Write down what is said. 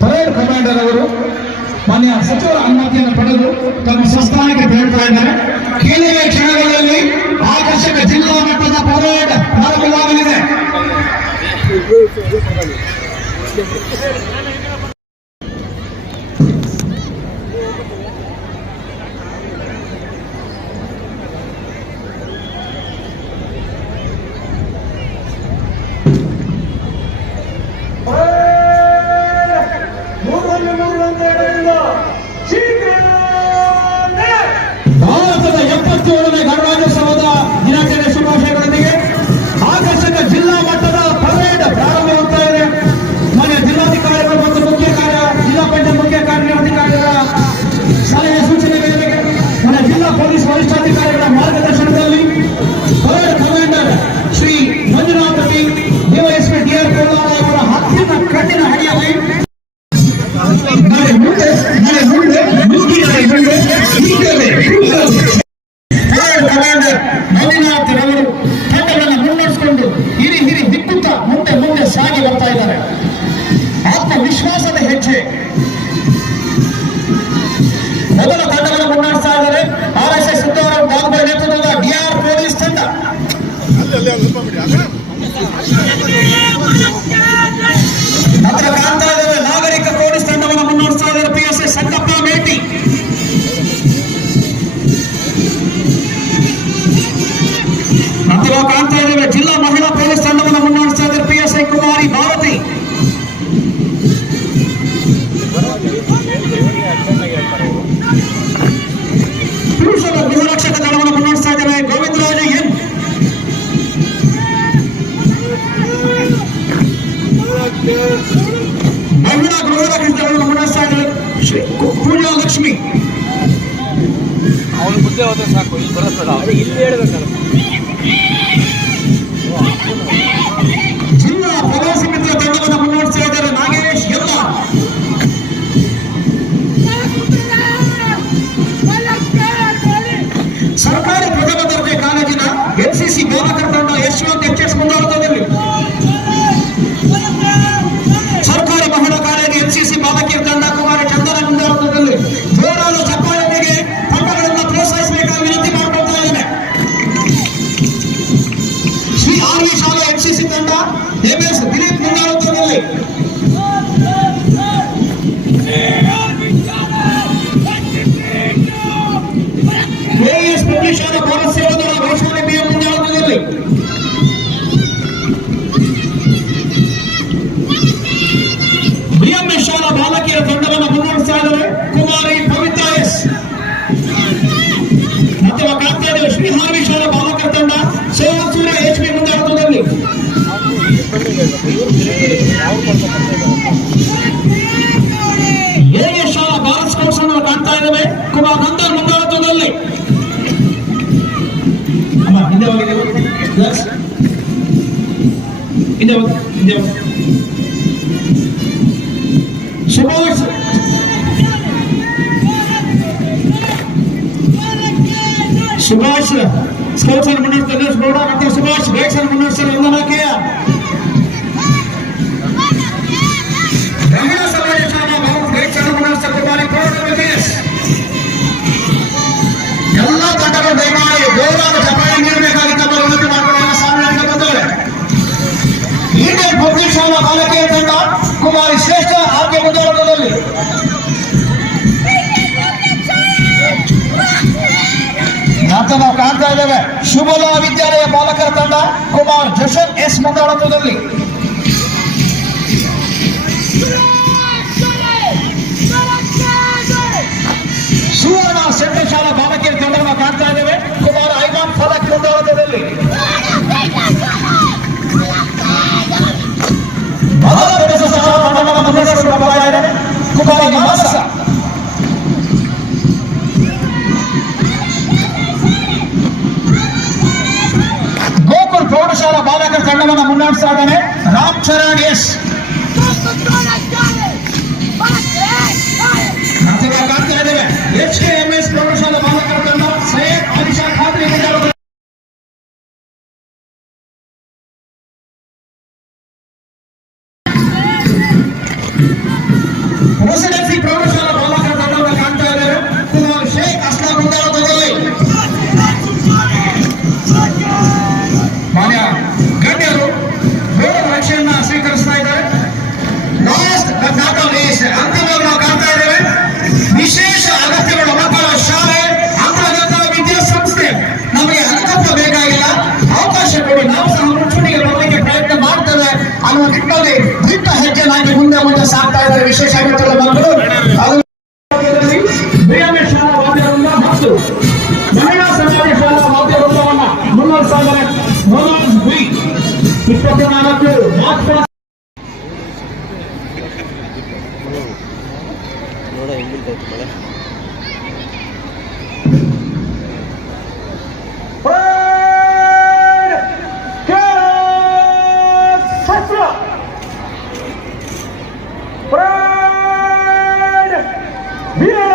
Parade commander ಅವರು ಮಾನ್ಯ ಸಚಿವರ ಅನುಮತಿಯನ್ನು ಪಡೆದು ತಮ್ಮ ಸ್ವಸ್ಥಾನಕ್ಕೆ ತೆರಳುತ್ತಾ ಇದ್ದಾರೆ. ಕೆಲವೇ ಕ್ಷಣಗಳಲ್ಲಿ ಆಕರ್ಷಕ ಜಿಲ್ಲಾ ಮಟ್ಟದ ಪರೇಡ್ ಪ್ರಾರಂಭವಾಗಲಿದೆ. ಭಾರತದ 77ನೇ ಗಣರಾಜ್ಯೋತ್ಸವದ ದಿನಾಚರಣೆ ಶುಭಾಶಯಗಳೊಂದಿಗೆ ಆಕರ್ಷಕ ಜಿಲ್ಲಾ ಮಟ್ಟದ ಪರೇಡ್ ಪ್ರಾರಂಭವಾಗ್ತಾ ಇದೆ. ಮಾನ್ಯ ಜಿಲ್ಲಾಧಿಕಾರಿಗಳು ಮತ್ತು ಜಿಲ್ಲಾ ಪಂಚಾಯತ್ ಮುಖ್ಯ ಕಾರ್ಯನಿರ್ವಹಣಾಧಿಕಾರಿಗಳ ಸಲಹೆ ಸೂಚನೆ ಮೇರೆಗೆ ಮಾನ್ಯ ಜಿಲ್ಲಾ ಪೊಲೀಸ್ ವರಿಷ್ಠಾಧಿಕಾರಿಗಳ ಮಾರ್ಗದರ್ಶನದಲ್ಲಿ parade commander Shri Manjunatha P DYSP DR Kolar ಅವರ ಕಠಿಣ ಹಣಿಯಲ್ಲಿ ಕಮಾಂಡರ್ ಮಂಜುನಾಥ್ ರವರು ತಂಡಗಳನ್ನು ಮುನ್ನಡೆಸಿಕೊಂಡು ಹಿರಿ ದಿಕ್ಕುತ್ತಾ ಮುಂದೆ ಸಾಗಿ ಬರ್ತಾ ಇದ್ದಾರೆ. ಆತ್ಮವಿಶ್ವಾಸದ ಹೆಜ್ಜೆ ಮೊದಲ ತಂಡವನ್ನು ಮುನ್ನಡೆಸ್ತಾ ಇದ್ದಾರೆ. RSS ಸಿದ್ದರಾಮ ಬಾಬುಗಳ ನೇತೃತ್ವದ ಡಿಆರ್ ಪೊಲೀಸ್ ತಂಡ. ನಂತರ ಕಾಣ್ತಾ ಇದ್ದಾರೆ ನಾಗರಿಕ ಪೊಲೀಸ್ ತಂಡವನ್ನು ಮುನ್ನಡೆಸ್ತಾ ಇದ್ದಾರೆ PSI ಸಂಗಪ್ಪ ಮೇಟಿ. ನಂತರ ಕಾಣ್ತಾ ಇದ್ದೇವೆ ಜಿಲ್ಲಾ ಮಹಿಳಾ ಪೊಲೀಸ್ ತಂಡವನ್ನು ಮುನ್ನಡೆಸ್ತಾ ಇದ್ದಾರೆ PSI ಕುಮಾರಿ ಭಾರತಿ. ಪುರುಷರ ಗೃಹರಕ್ಷಕ ದಳವನ್ನು ಮುನ್ನಡೆಸ್ತಾ ಇದ್ದೇವೆ ಗೋವಿಂದರಾಜ ಎನ್. ಮಹಿಳಾ ಗೃಹರಕ್ಷಕ ದಳವನ್ನು ಮುನ್ನಡೆಸ್ತಾ ಇದ್ದೇವೆ ಪೂಜಾ ಲಕ್ಷ್ಮಿ. ಅವನು ಬುದ್ಧಿ ಹೋದ್ರೆ ಸಾಕು, ಇಲ್ಲಿ ಬರುತ್ತಲ್ಲ ಇಲ್ಲಿ ಹೇಳ್ಬೇಕಲ್ಲ. ಜಿಲ್ಲಾ ಪ್ರವಾಸಿ ಮಿತ್ರ ತಂಡವನ್ನು ಮುನ್ನಡೆಸ್ತಾ ಇದ್ದಾರೆ ನಾಗೇಶ್ ಎಲ್ಲ. ಸರ್ಕಾರಿ ಪ್ರಥಮ ದರ್ಜೆ ಕಾಲೇಜಿನ NCC ಬಾಲಕರ ತಂಡ ಯಶವಂತ್ HS ಮುಂದಾಳತ್ವದಲ್ಲಿ. ಸರ್ಕಾರಿ ಮಹಿಳಾ ಕಾಲೇಜು NCC ಬಾಲಕಿಯರ ತಂಡ ಕುಮಾರ ಚಂದನ ಮುಂದಾಳತ್ವದಲ್ಲಿ. ಜೋರಾದ ಚಪ್ಪಾಳೆಯೊಂದಿಗೆ ತಂಡಗಳನ್ನು ಪ್ರೋತ್ಸಾಹಿಸಬೇಕಾಗಿ ವಿನಂತಿ ಮಾಡಿಕೊಳ್ತಾ ಇದ್ದೇನೆ. ಶ್ರೀ RV ಶಾಲಾ NCC ತಂಡ MS ದಿಲೀಪ್ ಮುಂದಾಳತ್ವದಲ್ಲಿ. AS ಪಬ್ಲಿಕ್ ಶಾಲಾ ಭಾರತ ಸೇವಾ ದಳ ವೈಶಾಲಿ BM ಮುಂದಾಳತ್ವದಲ್ಲಿ. BMS ಶಾಲಾ ಬಾಲಕಿಯರ ತಂಡವನ್ನು ಮುನ್ನಡೆಸ್ತಾ ಇದ್ದಾರೆ ಕುಮಾರಿ ಪವಿತ್ರ S. ಅಥವಾ ಕಾಣ್ತಾ ಇದ್ದೇವೆ ಶ್ರೀ RV ಶಾಲಾ ಬಾಲಕರ ತಂಡ ಸೋಹನ್ ಸೂರ್ಯ HP ಮುಂದಾಳತ್ವದಲ್ಲಿ. AS ಶಾಲಾ ಭಾರತ್ ಸ್ಕೌಟ್ಸ್ ಅನ್ನು ಕಾಣ್ತಾ ಇದ್ದೇವೆ ಕುಮಾರ್ ನಂದನ್ ಮುಂದಾಳತ್ವದಲ್ಲಿ. ಹಿಂದೆ ಸುಭಾಷ್ ಸ್ಕೌಟ್ಸ್ ಅನ್ನು ಮುನ್ನಡೆಸ್ತಾರೆ ಗೌಡ ಮತ್ತು ಸುಭಾಷ್ ಗೈಡ್ಸ್ ಅನ್ನು ಮುನ್ನಡೆಸ್ತಾರೆ ವಂದನಾಕೆಯ. ಮಹಿಳಾ ಸಮಾಜ ಶಾಲಾ ಭಾರತ್ ಗೈಡ್ಸ್ ಅನ್ನು ಮುನ್ನಡೆಸ್ತಾರೆ ಕುಮಾರಿ ಪೌರ್ಣಮಿ. ಎಲ್ಲ ತಂಡಗಳು ದಯಮಾಡಿ ಗೌರವ ಚಪಾಳಿ ನೀಡಬೇಕಾಗಿ ತಮ್ಮ ವಿನಂತಿ ಮಾಡಿಕೊಳ್ಳಲು ಸಾರ್ವಜನಿಕ ಬಂದವರೆ. ಇಂಡಿಯನ್ ಪಬ್ಲಿಕ್ ಶಾಲಾ ಬಾಲಕಿಯರ ತಂಡ ಕುಮಾರಿ ಶ್ರೇಷ್ಠ ಆರ್ಕೆ ಮುಂದಾಳತ್ವದಲ್ಲಿ. ನಂತರ ನಾವು ಕಾಣ್ತಾ ಇದ್ದೇವೆ ಶುಭಲಾ ವಿದ್ಯಾಲಯ ಬಾಲಕರ ತಂಡ ಕುಮಾರ್ ಜಶನ್ S ಮುಂದಾಳತ್ವದಲ್ಲಿ. ಸುವರ್ಣ ಸೆಂಟ್ರಲ್ ಶಾಲಾ ಬಾಲಕಿಯರ ತಂಡವನ್ನು ಕಾಣ್ತಾ ಇದ್ದೇವೆ ಕುಮಾರ್ ಐವಾನ್ ಫಲಕ್ ಮುಂದಾಳತ್ವದಲ್ಲಿ. ಕುಮಾರಿ ಮಾನಸ. ಗೋಕುಲ್ ಪ್ರೌಢಶಾಲಾ ಬಾಲಕರ ತಂಡವನ್ನು ಮುನ್ನಡೆಸ್ತಾ ಇದ್ದಾನೆ ರಾಮ್ ಚರಣ್ S. ಕಾಣ್ತಾ ಇದ್ದೇವೆ HKMS ಪ್ರೌಢಶಾಲಾ ಬಾಲಕರ ತಂಡ ಸೈಯದ್ ಅಲಿಶಾ ಖಾನ್ ಕ್ಷೇತ್ರದಲ್ಲಿ ದಿಟ್ಟ ಹೆಜ್ಜೆನಾಗಿ ಮುಂದೆ ಸಾಗ್ತಾ ಇದ್ದಾರೆ ವಿಶೇಷ ಆಗಿರುತ್ತಲ್ಲ ಮಕ್ಕಳು. ಅದು BMS ಶಾಲಾ ವಾದ್ಯವೃಂದ ಮತ್ತು ಮಹಿಳಾ ಸಮಾಜ ಶಾಲಾ ವಾದ್ಯವೃಂದವನ್ನ ಮುನ್ನಡೆಸ್ತಾ ಇದ್ದಾರೆ. ಮೊನಾಸ್ ಬಿ 24 ಮಾತ್ರ ನೋಡ ಹೆಂಗಿರ್ತೈತೆ ಮಳೆ. Yeah.